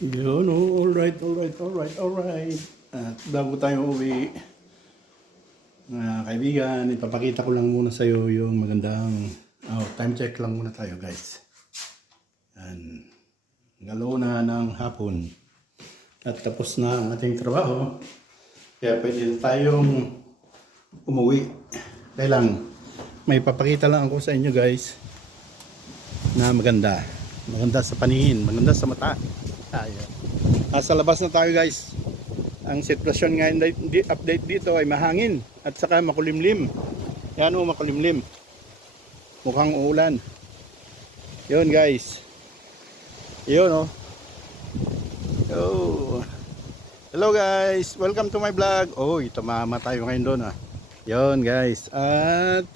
Yun, oh, alright. At bago tayo uwi, mga kaibigan, ipapakita ko lang muna sa iyo yung magandang time check lang muna tayo, guys. Yan. Galuna ng hapon. At tapos na ang ating trabaho. Kaya pwede tayong umuwi. Kaya lang, may papakita lang ako sa inyo, guys, na maganda. Maganda sa paningin, maganda sa mata. Ayan. Nasa labas na tayo, guys. Ang sitwasyon ngayon update dito ay mahangin at saka makulimlim. Yan o, makulimlim. Mukhang uulan. Yun, guys. Yun o. Oh. Hello, guys. Welcome to my vlog. Oh, tumama tayo ngayon doon ah. Yun, guys. At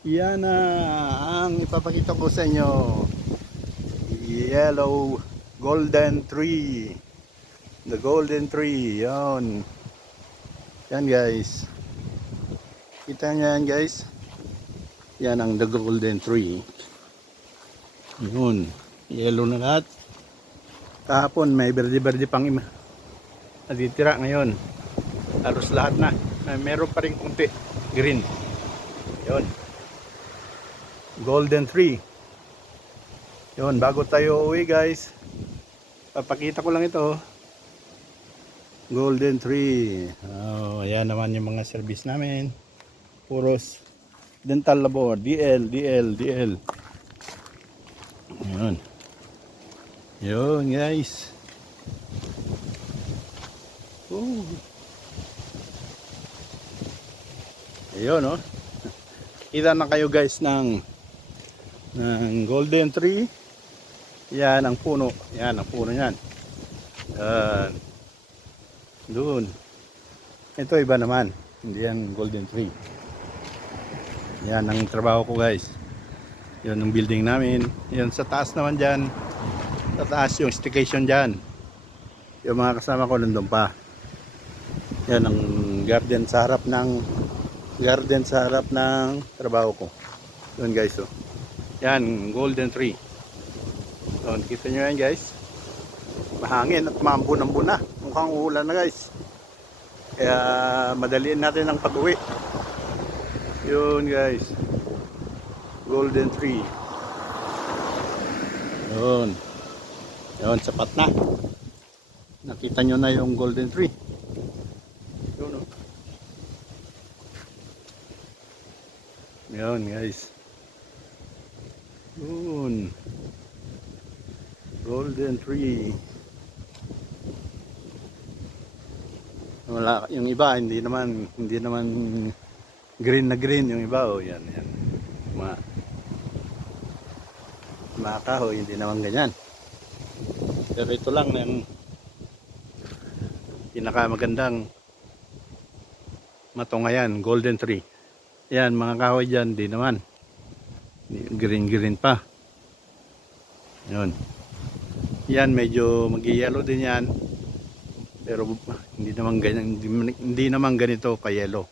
yan na ang ipapakita ko sa inyo. Yellow golden tree. The golden tree. Yan. Yan, guys. Kita nyo yan, guys. Yan ang the golden tree. Yun. Yellow na lahat. Kahapon may berde-berde pang natitira ngayon. Halos lahat na. Meron pa rin kunti green. Yun. Golden tree. Yun. Bago tayo uwi, guys, papakita ko lang ito. Golden tree. Oh, ayan naman yung mga service namin. Puros dental labor. DL. Yun. Yun, guys. Oh. Ayun, oh. Kita na kayo, guys, ng golden tree. Yan ang puno. Yan ang puno yan. Yan. Doon. Ito iba naman. Hindi yan golden tree. Yan ang trabaho ko, guys. Yan ang building namin. Yan sa taas naman dyan. Sa taas yung station dyan. Yung mga kasama ko nandun pa. Yan ang garden sa harap ng trabaho ko. Doon, guys. Oh. Yan, golden tree. Doon, kita nyo yan, guys. Mahangin at maambun-ambun na. Mukhang uulan na, guys. Kaya madaliin natin ang pag-uwi. Yun, guys. Golden tree. Yun. Yun, sapat na. Nakita nyo na yung golden tree. Yun, oh. Yun, guys. Yun. Golden tree. Wala, yung iba hindi naman green na green yung iba, oh, yan. Mga kahoy hindi naman ganyan. Pero ito lang yung pinakamagandang matungayan, golden tree. Yan, mga kahoy diyan hindi naman. Green pa. Yun. Yan, medyo mag-yellow din yan. Pero hindi naman ganyan, hindi naman ganito ka-yellow.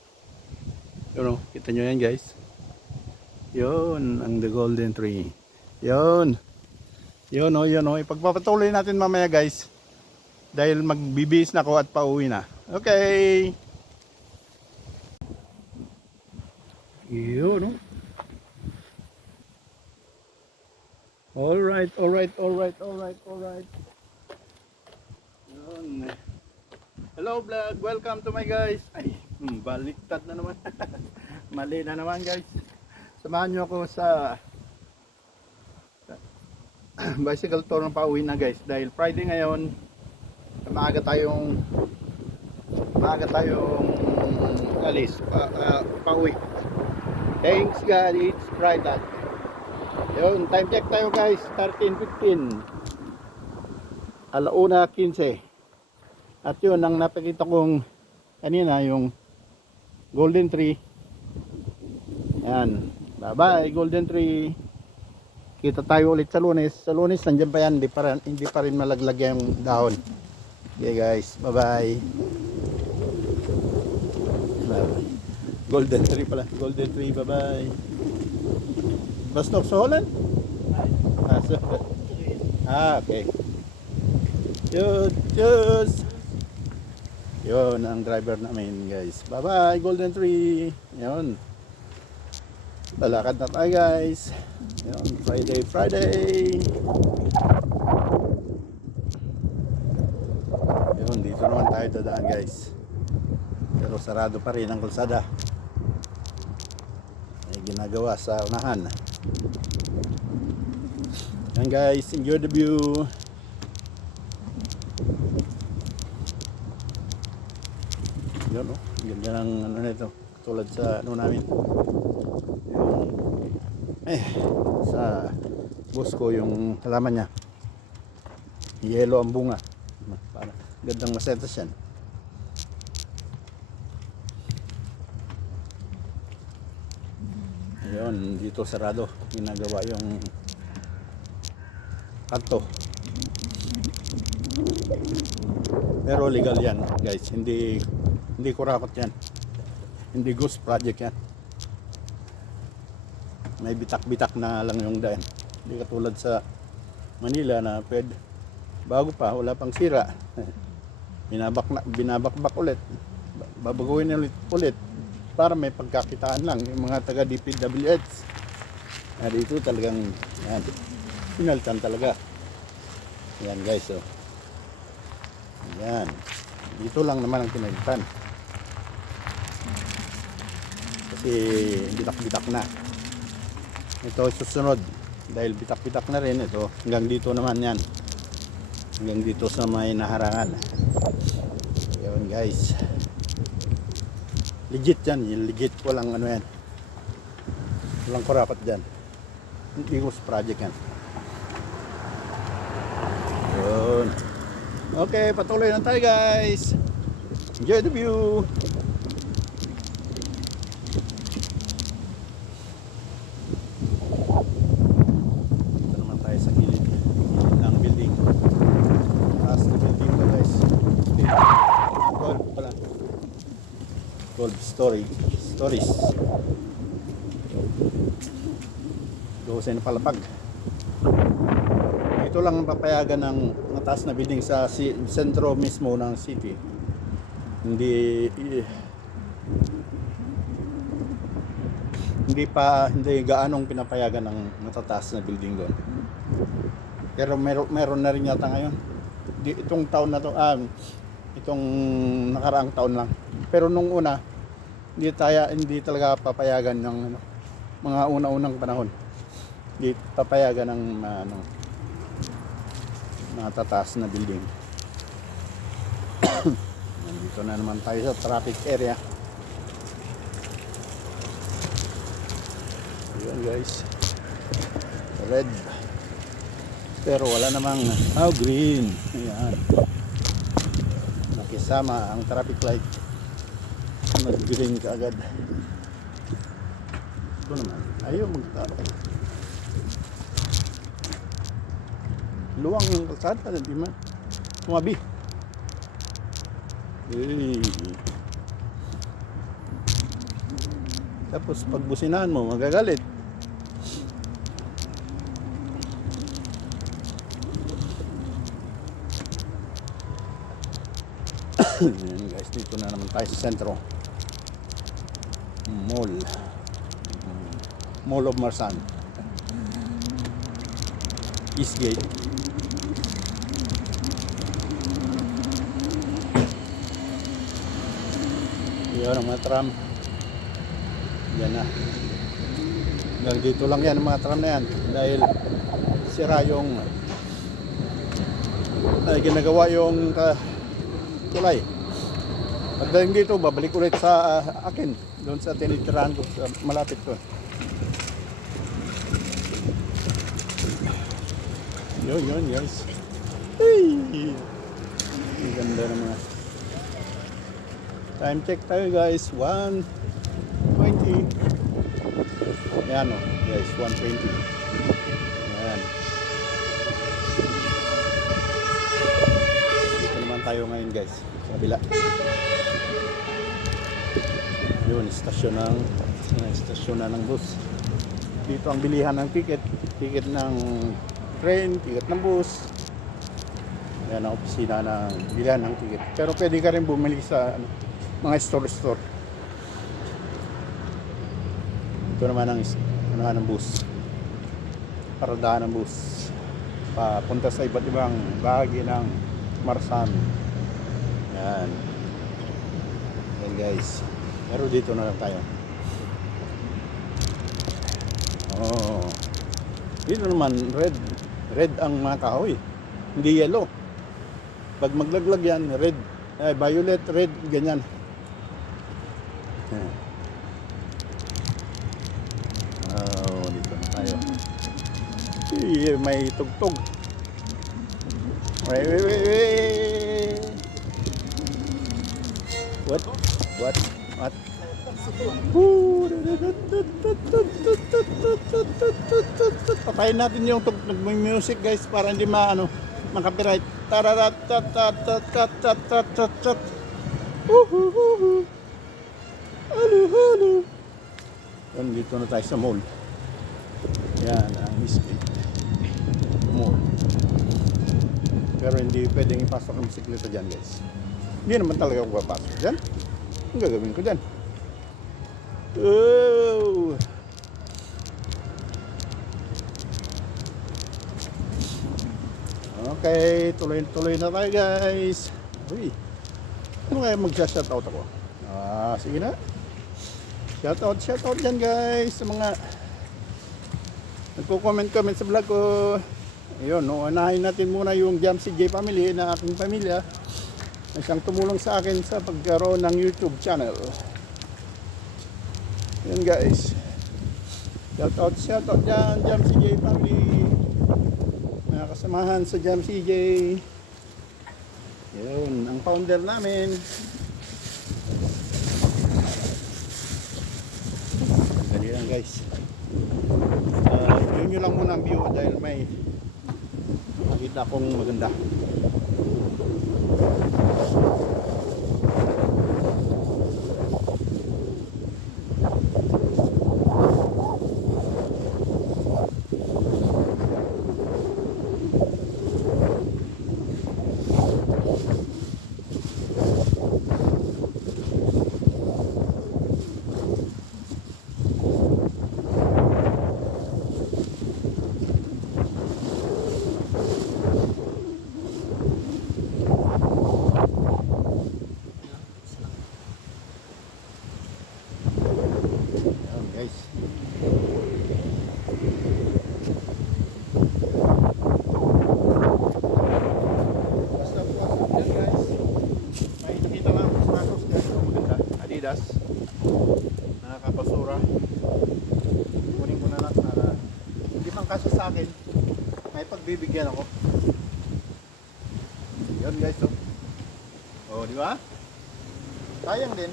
Yun, kita nyo yan, guys. Yun, ang the golden tree. Yun. Yun, ipagpapatuloy natin mamaya, guys. Dahil magbibihis na ako at pauwi na. Okay. Yun, Alright. Yun. Hello, vlog. Welcome to my guys. Ay, baliktad na naman. Mali na naman, guys. Samahan nyo ako sa bicycle tour ng pauwi na, guys. Dahil Friday ngayon, maaga tayong alis, pauwi. Thanks God, it's Friday. Yun, time check tayo, guys. 13:15. 1:15. At yun, ang napakita kong kanina, yung golden tree. Yan. Bye-bye, golden tree. Kita tayo ulit sa Lunes. Sa Lunes, nandiyan pa yan. Hindi pa rin malaglag yung dahon. Okay, guys. Bye-bye. Golden tree pala. Golden tree, bye-bye. Basta sa Holland? Ah, okay. Yun, cheers! Yun ang driver namin guys. Bye bye Golden Tree. Yun. Lalakad na tayo guys. Yun, Friday. Yun, dito naman tayo dadaan guys. Pero sarado pa rin ang kalsada. May ginagawa sa unahan. Yan guys, enjoy the view. Yun oh, ganda ng ano nito. Tulad sa ano namin. Sa bus ko yung halaman niya. Yellow ang bunga. Para gandang masetas yan. Ayun, dito sarado. Ginagawa yung kanto. Pero legal yan guys. Hindi kurakot yan. Hindi ghost project yan. May bitak-bitak na lang yung daan. Hindi katulad sa Manila na pwede bago pa, wala pang sira. Binabakbak ulit. Babaguhin ulit para may pagkakitaan lang yung mga taga DPWH. Dito talagang yan, pinalitan talaga. Yan guys, oh. Yan. Dito lang naman ang pinalitan. Kasi bitak-bitak na. Ito susunod dahil bitak-bitak na rin ito. Hanggang dito naman yan. Hanggang dito sa may naharangan. Yun guys. Legit yan. Legit. Walang ano yan. Walang kurapat dyan. Hindi ko project yan. Yun. Okay, patuloy lang tayo guys. Enjoy the view. Stories. Doon sa palapag. Ito lang ang papayagan ng mataas na building sa sentro mismo ng city. Hindi gaanong pinapayagan ng matataas na building doon. Pero meron na rin yata ngayon. Itong taon na to, itong nakaraang taon lang. Pero nung una, hindi talaga papayagan ng mga una-unang panahon. Hindi papayagan ng mga tataas na building. Nandito na naman tayo sa traffic area. Ayan guys. Red. Pero wala namang green. Ayan. Nakisama ang traffic light. Nag-green ka agad. Ito naman. Ayaw magkakaroon. Luwang yung kalsada. Hindi man. Tumabi. Tapos pag businahan mo, magagalit. Yan guys, dito na naman tayo sa sentro. Mall of Marsan, Eastgate. Yan ang mga tram. Yan na. Hanggang dito lang yan ang mga tram na yan. Dahil sira yung ginagawa yung tulay. Pagdating dito, babalik ulit sa akin. Doon sa tinitirahan ko, sa malapit ko. Yun guys. Hey! Ang ganda naman. Time check tayo guys. 1:20. Yan o guys, 1:20. Yan. Dito naman tayo ngayon guys. Sa kabila. Yun, istasyon na ng bus. Dito ang bilihan ng ticket ng train, ticket ng bus. Yan ang opisina ng bilihan ng ticket. Pero pwede ka rin bumili sa mga store-store. Ito naman ang ng bus. Paradahan ng bus. Papunta sa iba't ibang bahagi ng Marsan. Yan. Yan guys. Pero dito na lang tayo. Oh. Dito naman red ang mga kahoy. Hindi yellow. Pag maglaglag yan, red, violet, red, ganyan. Oh, dito na tayo. May tugtog. Wait. What? Patayin natin yung music guys para hindi makapiright. Tararatatatatatatatat. Halo. Yan, dito na tayo sa mall. Yan, ang Eastgate Mall. Pero hindi pwedeng ipasok ang bisikleta dyan guys. Hindi naman talaga ako papasok dyan. Ang gagawin ko dyan? Oh! Okay, tuloy na tayo guys. Uy, ano kaya mag-shoutout ako? Sige na. Shoutout dyan guys sa mga nagko-comment sa vlog ko. Ayun, unahin natin muna yung Jam CJ family na aking pamilya na siyang tumulong sa akin sa pagkaroon ng YouTube channel. Yun guys. Shoutout dyan, Jam CJ family. Mga kasamahan sa Jam CJ. Yun, ang founder namin. Dali lang guys. Yun lang muna ang view dahil may nakita akong maganda. Adidas, nakakapasura. Kunin ko na lang para hindi pang kasya sa akin, may pagbibigyan ako. Yun guys, di ba? Sayang din.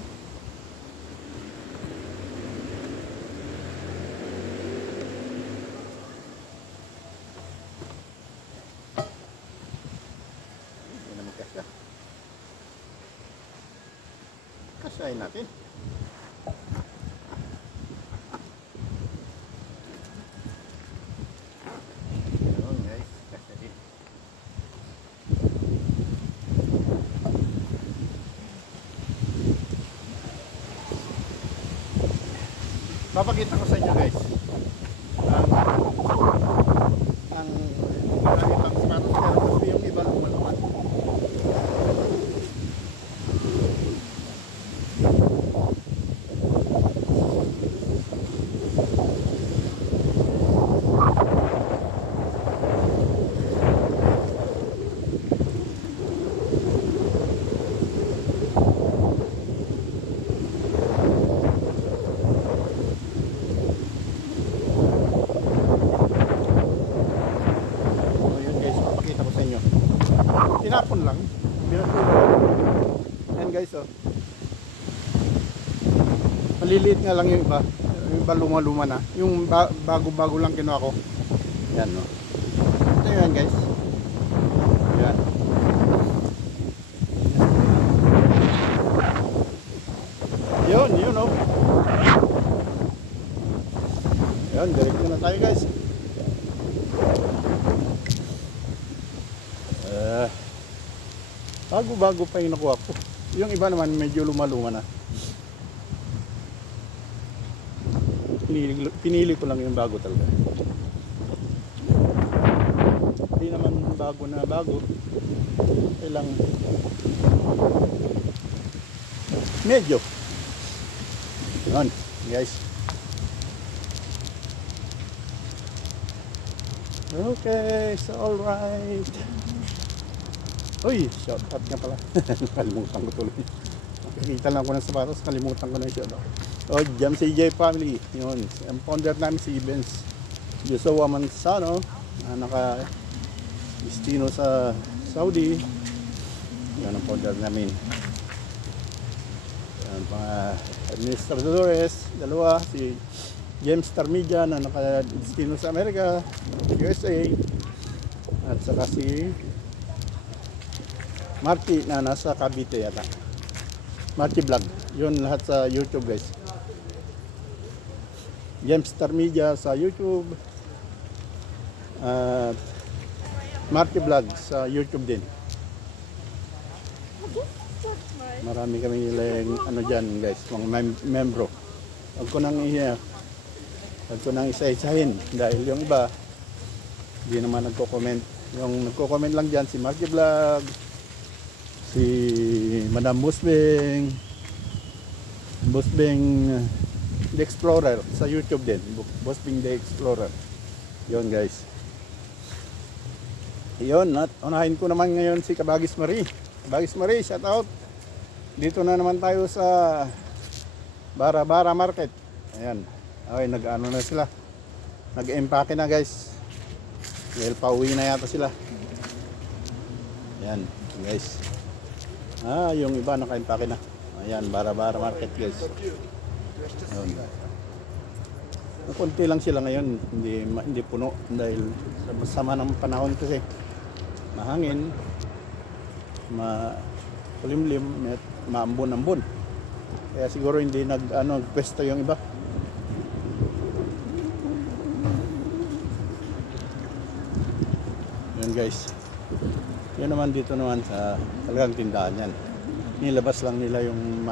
Hindi na magkasya. Kasyahin natin. Yun guys, kasya din. Papakita ko sa inyo guys ang ibang sapatos, pero yung iba lumaluman. Tinapon lang. Yan guys, maliliit nga lang yung iba. Yung iba luma-luma na. Yung bago-bago lang kinuha ko. Yan, no. Ito yan guys. Yan. Yun, oh. Yan, diretso na tayo guys. Bago-bago pa yung nakuha ko. Yung iba naman medyo luma-luma na. Pinili ko lang yung bago talaga. Hindi naman bago na bago. Kailang medyo. Yun, guys. Okay, so alright. Uy, shoutout nga pala. Nakalimutan ko tuloy. Nakikita lang ko ng sapatos, kalimutan ko na yung shoutout. O, Jam CJ Family. Yun, ang founder namin si Vince Joshua Manzano na naka-destino sa Saudi. Yan ang founder namin. Yan, mga administradores, dalawa, si James Star Media na naka-destino sa Amerika, USA, at saka si Marty na nasa Cavite yata. Marty Vlog. Yun lahat sa YouTube, guys. James Star Media sa YouTube. At Marty Vlog sa YouTube din. Marami kami ilang ano dyan, guys, mga membro. Huwag ko nang isa-isahin dahil yung iba hindi naman nagko-comment. Yung nagko-comment lang dyan si Marty Vlog, si Madam Busbeng The Explorer sa YouTube din. Busbeng The Explorer. Yun, guys. Yun, at unahin ko naman ngayon si Kabagis Marie. Kabagis Marie, shout out. Dito na naman tayo sa Bara Market. Ayan. Okay, nag-ano na sila. Nag-empake na, guys. Dahil pauwi na yata sila. Ayan, guys. Yung iba naka-empake na. Ayan, Bara Market, guys. Ayan. Kunti lang sila ngayon, hindi puno dahil sama ng panahon kasi mahangin, kulimlim, at maambon-ambon. Kaya siguro hindi nagpwesto yung iba. Yan, guys. Yan naman dito naman sa talagang tindahan yan. Nilabas lang nila yung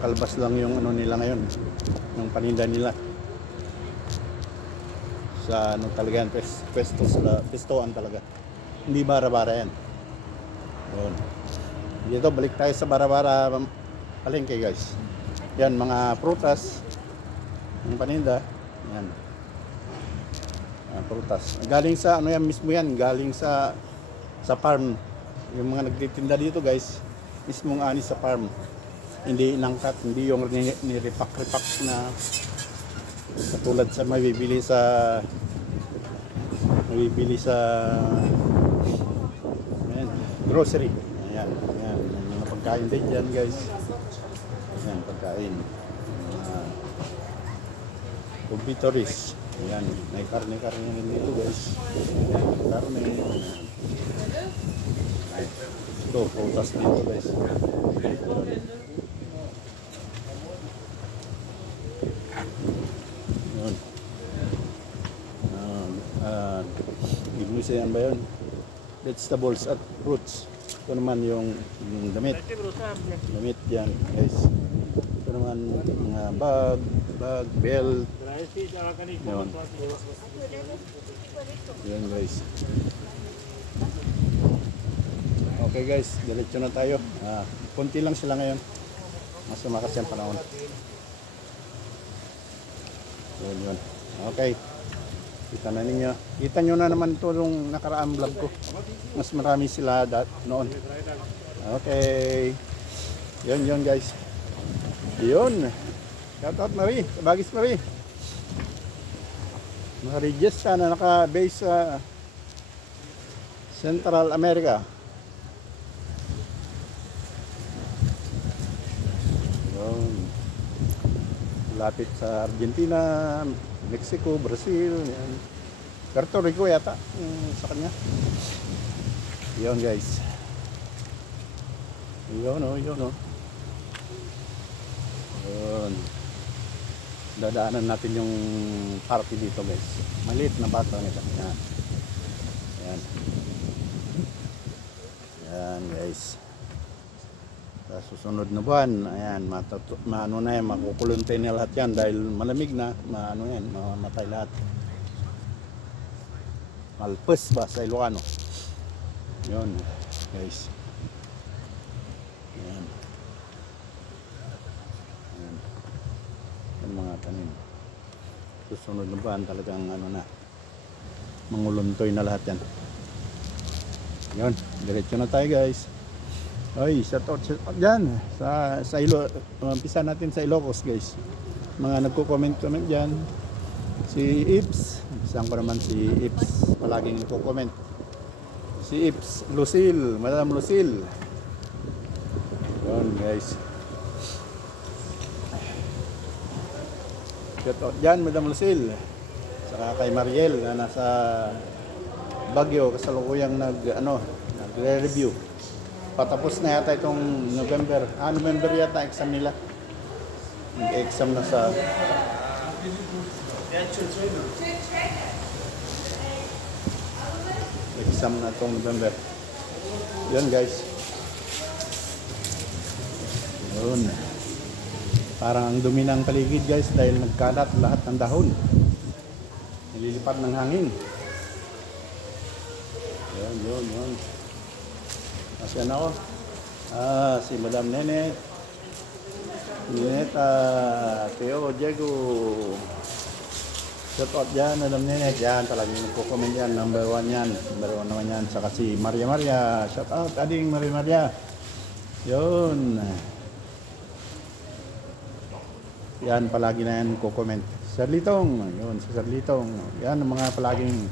kalbas lang yung ano nila ngayon, yung paninda nila. Sa ano talaga yan, pestoan talaga. Hindi bara-bara yan. Yun. Dito, balik tayo sa bara-bara palengke, guys. Yan, mga prutas, yung paninda. Yan. Prutas. Galing sa ano yan mismo yan, galing sa farm. Yung mga nagtitinda dito, guys, mismong ani sa farm. Hindi inangkat, hindi yung nirepak-repak na katulad sa mabibili sa ayan, grocery. Ayan, ayan, mga pagkain din dyan, guys. Ayan, pagkain. Confitories. Ayan, may karne rin dito, guys. Ayan, karne. Ayan. Ito, prutas dito, guys. Yun. Ignusayan ba yun? Vegetables at fruits. Ito naman yung damit. Damit yan, guys. Ito naman mga bag, belt. Yun. Yun, guys. Okay, guys, diretso na tayo. Kunti lang sila ngayon. Mas lumakas yung panahon. Yun. Okay. Kita na ninyo. Kita nyo na naman ito yung nakaraang vlog ko. Mas marami sila noon. Okay. Yun, guys. Yun. Shout out Marie. Kabagis Marie. Naka-register na naka-base sa Central America. Yun. Lapit sa Argentina, Mexico, Brazil, yan. Puerto Rico yata sa kanya. Yun, guys. Yun. Yun. Dadaanan natin yung party dito, guys. Maliit na bata nito. Yan. Ayan guys. Sa susunod na buwan, ayan, maano na yan, makukuluntin na lahat yan dahil malamig na, maano yan, mamamatay lahat. Malpes ba sa Ilocano? Yun, guys. Ayan. Ayan. Yung mga tanim. Susunod na buwan, talagang ano na, manguluntoy na lahat yan. Yun, diretso na tayo guys. Oy, shout out dyan sa umpisa natin sa Ilocos guys. Mga nagko-comment dyan. Si Ips, isang ko naman si Ips, palaging nagko-comment. Si Ips, Lucille, Madam Lucille. Yun guys. Shout out dyan, Madam Lucille. Saka kay Mariel na nasa Baguio, kasalukuyang nagre-review. Patapos na yata itong November. November yata exam nila. Nag-exam na sa exam na itong November. Yun guys. Yun. Parang ang dumi ng paligid guys dahil nagkalat lahat ng dahon. Nililipad ng hangin. Yun. Asyan ako. Si Madam Nenet. Teo, Diego. Shout out dyan, Madam Nenet. Yan, talagang nagko-comment yan. Number 1 yan. Number 1 naman yan. Saka si Maria. Shout out, ading Maria. Yun. Yan, palagi na yan nagko-comment. Sir Litong. Yun, si Sir Litong. Yan, ang mga palaging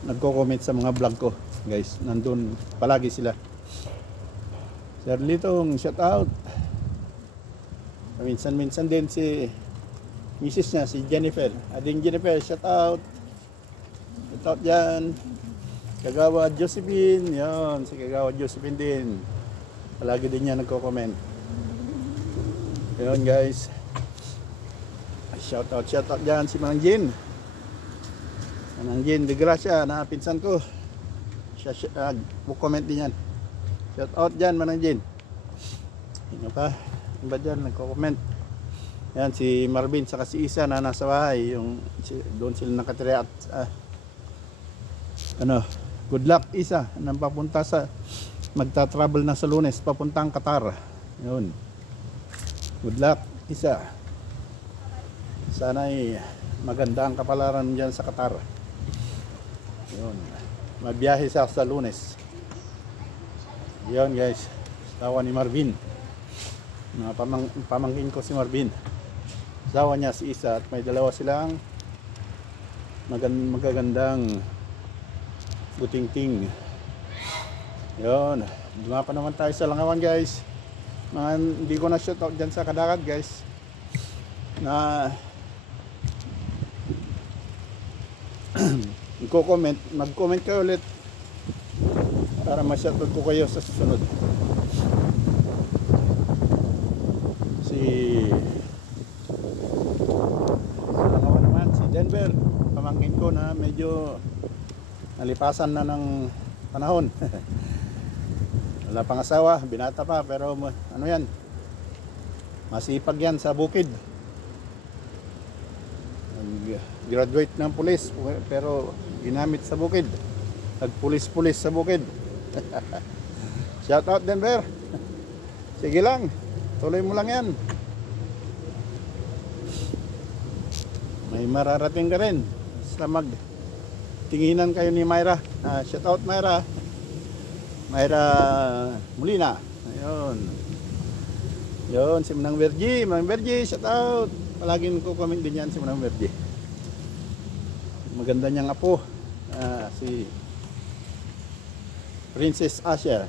nagko-comment sa mga vlog ko. Guys, nandun palagi sila. Sir Litong, shout out. Minsan din si Mrs. niya, si Jennifer. Ading Jennifer, shout out. Shout out dyan. Kagawa Josephine. Yun, si Kagawa Josephine din. Palagi din niya nagko-comment. Yun guys. Shout out dyan si Manang Jin. Manang Jin, de Gracia, na pinsan ko. Siya comment din yan. Shout out dyan, Manang Jin. Ano pa? Ano ba dyan? Nagko-comment. Yan, si Marvin saka si Isa na nasa bahay. Doon sila nakatira at good luck Isa. Nang papunta magta-travel na sa Lunes papuntang Qatar. Yun. Good luck Isa. Sana ay maganda ang kapalaran dyan sa Qatar. Yun. Mabiyahe siya sa Lunes. Yun guys. Sawa ni Marvin. Pamangkin ko si Marvin. Sawa niya si Isa at may dalawa silang magagandang butingting. Yun. Dumapa naman tayo sa Langawan guys. Hindi ko na shoot out dyan sa Kadakat guys. Mag-comment kayo ulit para ma-shoutout ko kayo sa susunod. Langawan naman si Denver, pamangkin ko na medyo nalipasan na ng panahon. Wala pang asawa, binata pa, pero ano yan, masipag yan sa bukid. Graduate ng pulis pero ginamit sa bukid. Nagpulis-pulis sa bukid. Shout out Denver. Sige lang. Tuloy mo lang yan. May mararating ka rin. Basta tinginan kayo ni Myra. Shout out Myra. Myra Molina. Ayun. Yun, si Manang Vergie. Manang Vergie, shout out. Palaging ko-comment din yan si Manang Vergie. Maganda niyang apo, si Princess Asher.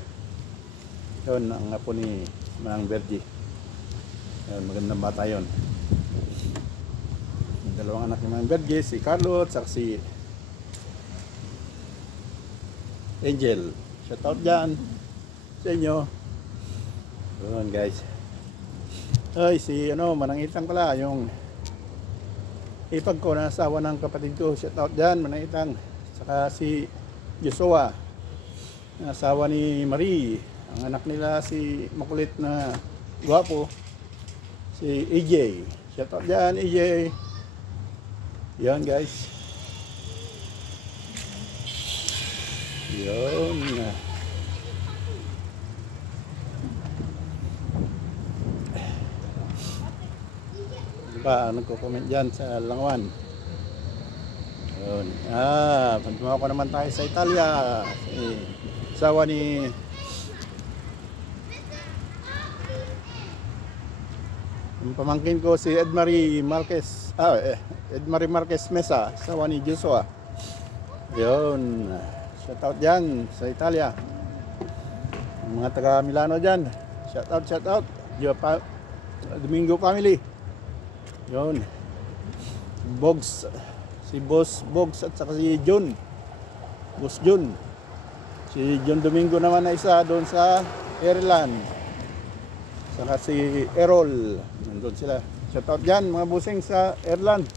Yun ang apo ni Manang Vergie. Yun, magandang bata yun. Yung dalawang anak ni Manang Vergie, si Carlot at si Angel. Shout out dyan sa inyo. Yun guys. Ay, si Manang Itang pala, yung ipag ko na asawa ng kapatid ko. Shout out dyan, Manang Itang. Saka si Joshua. asawa ni Marie. Ang anak nila si makulit na gwapo, si EJ. Shout out dyan, EJ. Yan guys. Yun. Diba, nagko-comment dyan sa Langawan. Yun. Pagtumawa ko naman tayo sa Italia. Asawa ni yung pamangkin ko si Edmarie Marquez. Edmarie Marquez Mesa. Asawa ni Joshua. Yun. Shout out dyan sa Italia. Yung mga taga Milano dyan. Shout out. Domingo family. Yun. Bogs. Si Boss Bogs at saka si John. Boss John. Si John Domingo naman na isa doon sa Ireland. Saka si Errol. Nandun sila. Shout out dyan mga busing sa Ireland.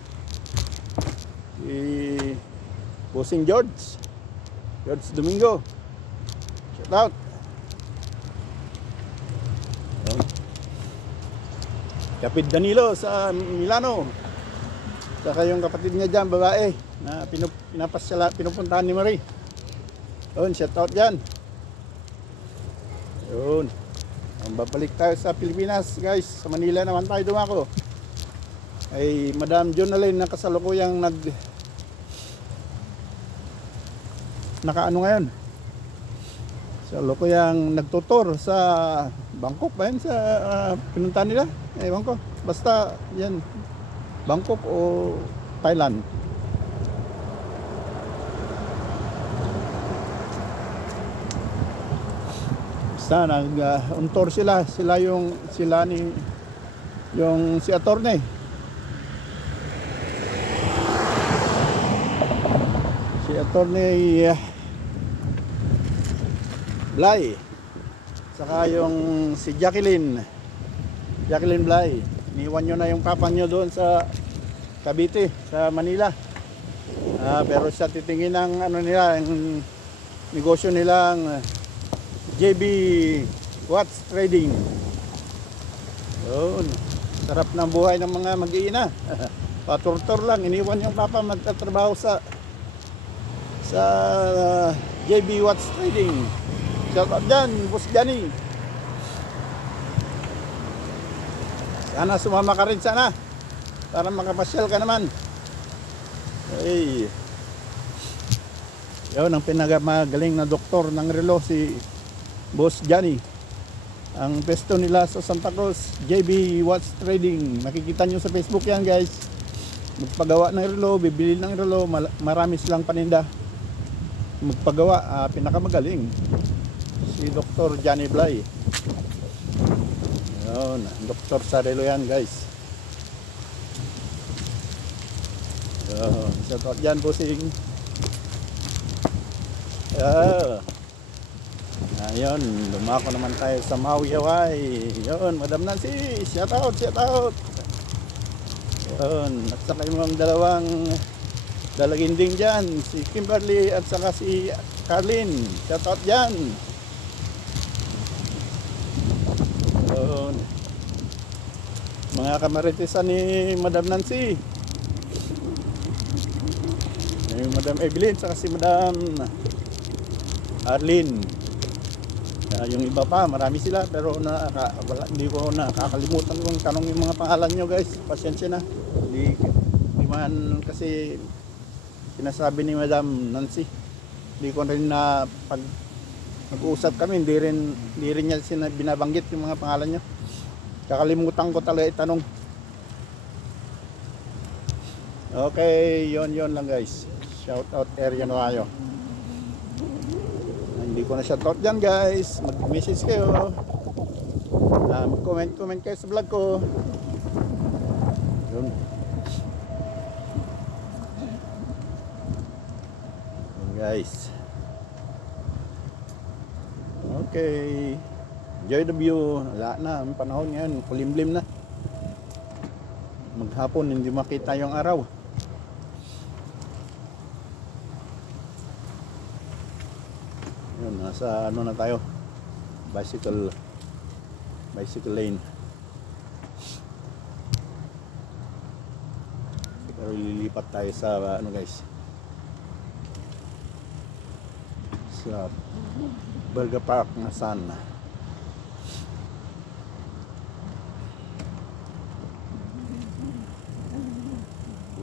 Si Busing George. George Domingo. Shout out. Yun. Kapit Danilo sa Milano. Saka yung kapatid niya dyan, babae, na pinupuntahan ni Marie. Yun, shout out dyan. Yun. Babalik tayo sa Pilipinas, guys. Sa Manila naman tayo dumako. Ay Madam Jonalyn na kasalukuyang nakaano ngayon. Kasalukuyang nagtutor sa Bangkok ba yun? Sa pinuntahan nila? Ewan ko. Basta yan. Bangkok o Thailand. Basta nag-untor sila. Yung si attorney. Si attorney Blay. Saka yung si Jacqueline Blay. Iniwan nyo na yung papa nyo doon sa Cavite, sa Manila. Pero sa titingin ng nila, yung negosyo nilang JB Watts Trading. Yun. Sarap ng buhay ng mga mag-iina. Paturtor lang. Iniwan yung papa magtatrabaho sa JB Watts Trading. Shout out dyan, Boss Johnny. Sana sumama ka rin sana para makapasyal ka naman. Ay. Yun ang pinakamagaling na doktor ng relo, si Boss Johnny. Ang pesto nila sa Santa Cruz, JB Watts Trading. Makikita nyo sa Facebook yan guys. Magpagawa ng relo, bibili ng relo, marami silang paninda. Magpagawa, pinakamagaling si Dr. Johnny Blay. Yun, doktor sa relo yan guys. Yun, shout out dyan busing. Ayun, lumako naman tayo sa Maui, Hawaii. Yun, Madam Nancy, shout out. Yun, at saka yung dalawang dalaginding dyan, si Kimberly at saka si Carlin. Shout out dyan. Yun. Mga kamaritisan ni Madam Nancy. Yung Madam Evelyn saka si Madam Arlene. Yung iba pa, marami sila pero hindi ko nakakalimutan kung tanong yung mga pangalan nyo guys. Pasensya na. Hindi man kasi sinasabi ni Madam Nancy. Hindi ko rin na pag nag-uusap kami, hindi rin niya binabanggit yung mga pangalan nyo. Kakalimutan ko talaga itanong. Okay, yon lang guys. Shout out area Nuayo. Hindi ko na shout out dyan guys. Mag-message kayo. Mag-comment kayo sa vlog ko. Yun. Guys. Okay. Enjoy the view. Wala na. Ang panahon ngayon. Kulimlim na. Maghapon hindi makita yung araw. Yun, nasa ano na tayo, bicycle lane. Pero lilipat tayo sa ano guys, sa Burger Park na Sun.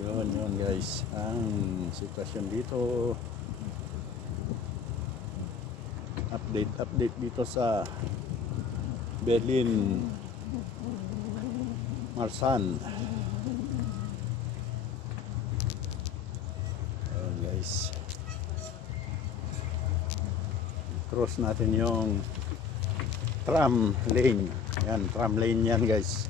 Yun guys, ang sitwasyon dito. Update dito sa Berlin Marsan. Ayan guys, cross natin yung tram lane. Yan, tram lane yan guys.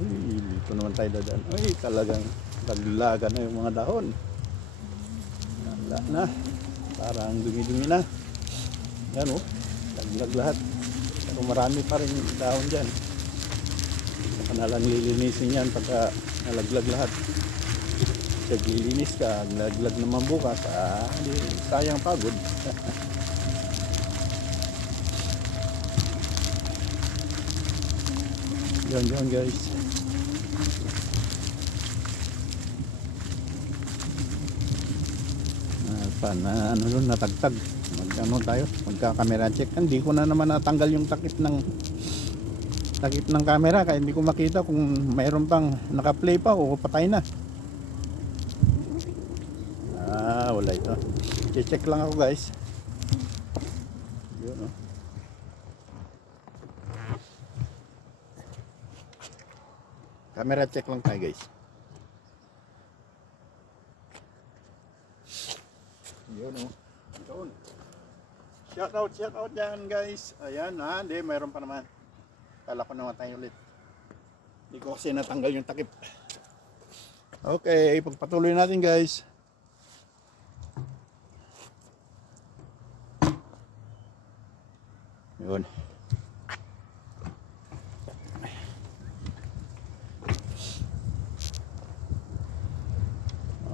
Uy, dito naman tayo dadaan. Uy, talagang laglagan na yung mga dahon. Wala na, parang dumi-dumi na. Yan oh, laglag lahat. Pero marami pa rin dahon dyan. Saka na lang lilinisin yan pagka nalaglag lahat. Naglilinis ka, nalaglag naman bukas, sayang pagod. Yan guys. Ano nun, natagtag. Magkano tayo? Magka-camera check. Hindi ko na naman natanggal yung takip ng camera, kaya hindi ko makita kung mayroon pang naka-play pa o patay na. Wala ito. I-check lang ako guys. Yun, oh. Camera check lang tayo guys. Yun oh. Yun. Shout out dyan guys. Ayan hindi, mayroon pa naman. Kala ko naman tayo ulit. Hindi ko kasi natanggal yung takip. Okay, pagpatuloy natin guys. Yun.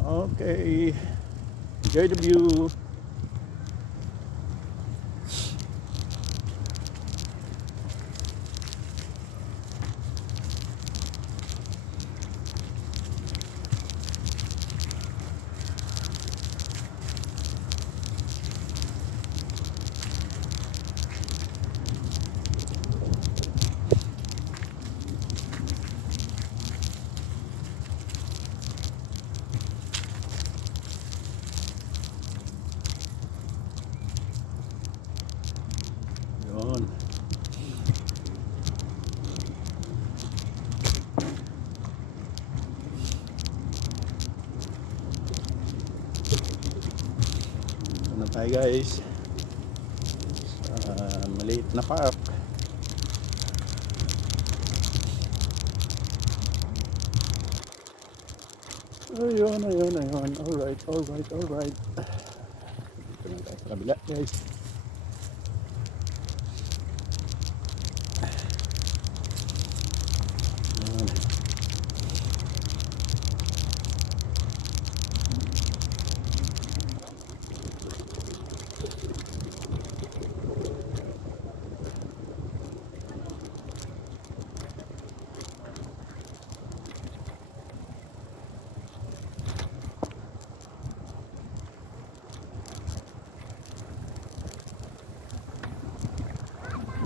Okay. Enjoy the view. Yun. Ito na tayo guys. Maliit na park. Ayun. Alright. Dito na tayo sa kabila guys.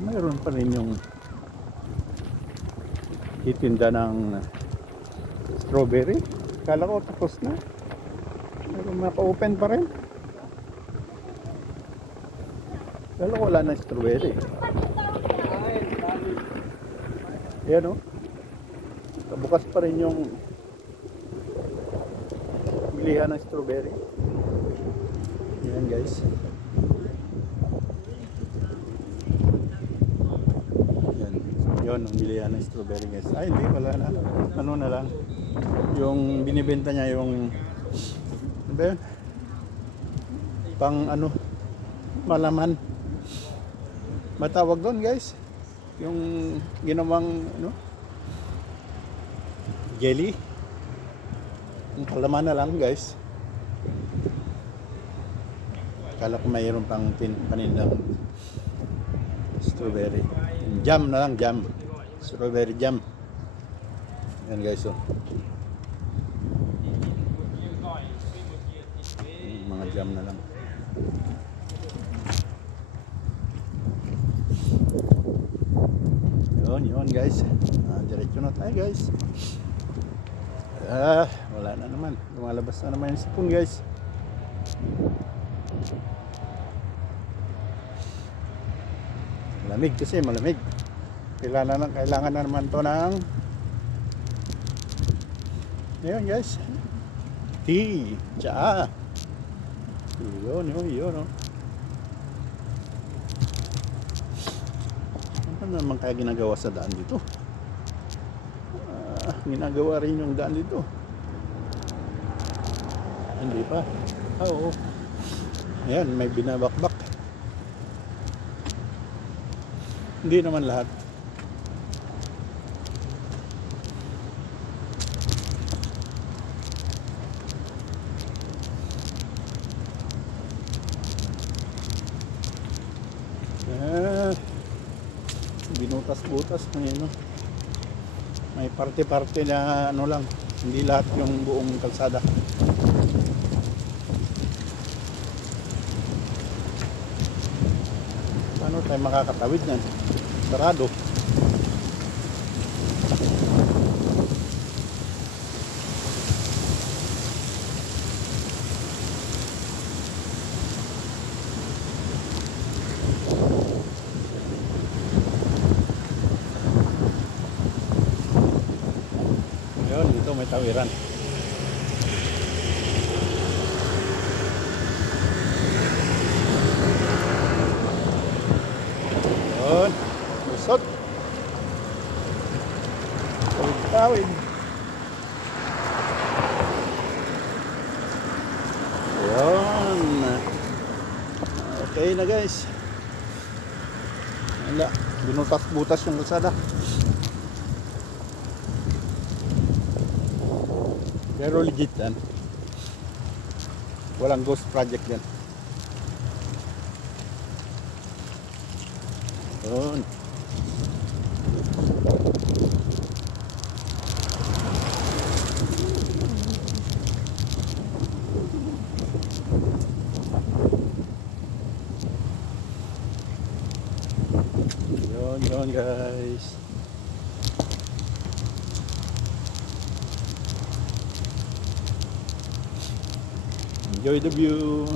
Mayroon pa rin yung itinda ng strawberry. Kala ko tapos na. Pero maka-open pa rin. Kala ko wala na strawberry. Yan o. Bukas pa rin yung bilihan ng strawberry. Yan guys. Yun, ang bilihan ng strawberry guys. Ay, hindi, wala na. Ano na lang. Yung binibenta niya yung ano ba yun? Pang ano, malaman. Matawag doon guys. Yung ginawang ano, jelly. Ang palaman na lang guys. Akala ko mayroon pang panindang strawberry. Jam na lang, jam. Strawberry jam. Yan guys, oh. Mga jam na lang. Yun guys. Diretso na tayo guys. Wala na naman. Lumalabas na naman yung sipon guys. Malamig kasi, malamig. Kailangan na naman to ng ayun guys. Tea, tsaa. Yun. Oh. Ano naman kaya ginagawa sa daan dito? Ginagawa rin yung daan dito. Hindi pa. Oo. Ayan, may binabakbak. Hindi naman lahat. Binutas-butas na may parte-parte na ano lang, hindi lahat yung buong kalsada. Paano tayo makakatawid nan? Sarado. Dito may tawiran. Yun. Lusot. Tawid. Yun. Okay na guys. Wala. Binutas-butas yung kalsada. Pero legit yan. Walang ghost project yan. Yun. Yun guys. Enjoy the view.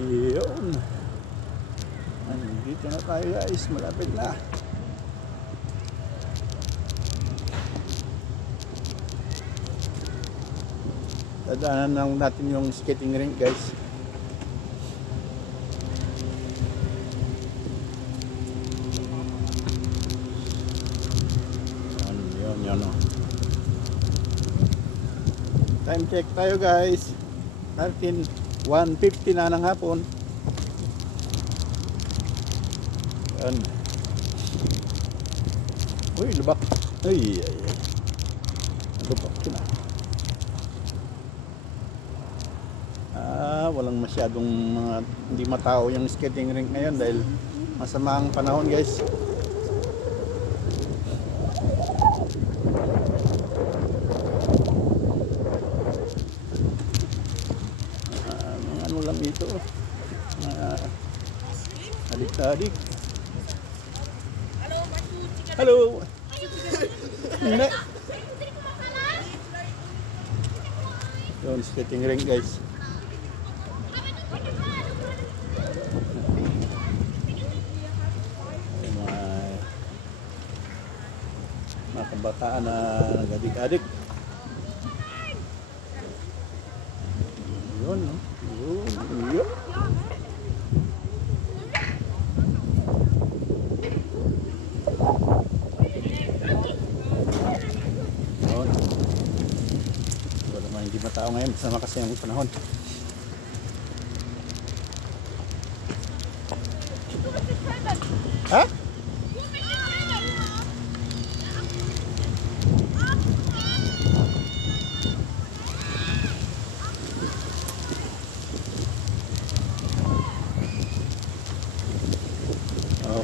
Yun. Dito na tayo guys, malapit na. Dadaanan lang natin yung skating rink guys. Yun. Time check tayo guys. 1:50 na ng hapon. Yan. Uy, lubak. Ay. Lubak na. Walang masyadong hindi matao yung skating rink ngayon dahil masama ang panahon guys. Ano lang ito. Adik-adik. Halo. Hindi. Yun, skating rink guys. mga kabataan na nag-adik-adik. Yun, no? Yun. Yun. Wala naman hindi matao ngayon. Sama kasi ang panahon. Ha?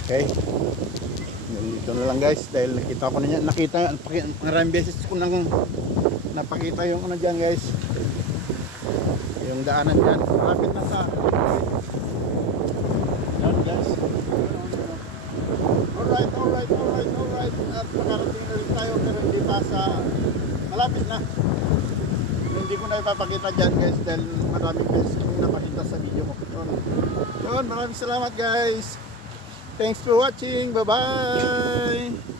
Okay. Dito na lang guys dahil nakita ko na yan. Maraming beses ko nang napakita yung ano dyan guys. Yung daanan dyan. Malapit na sa yan guys. Alright. At makarating na rin tayo pero hindi pa sa malapit na. Hindi ko na ipapakita dyan guys dahil maraming beses kong napakita sa video ko. Yun, maraming salamat guys. Thanks for watching. Bye-bye.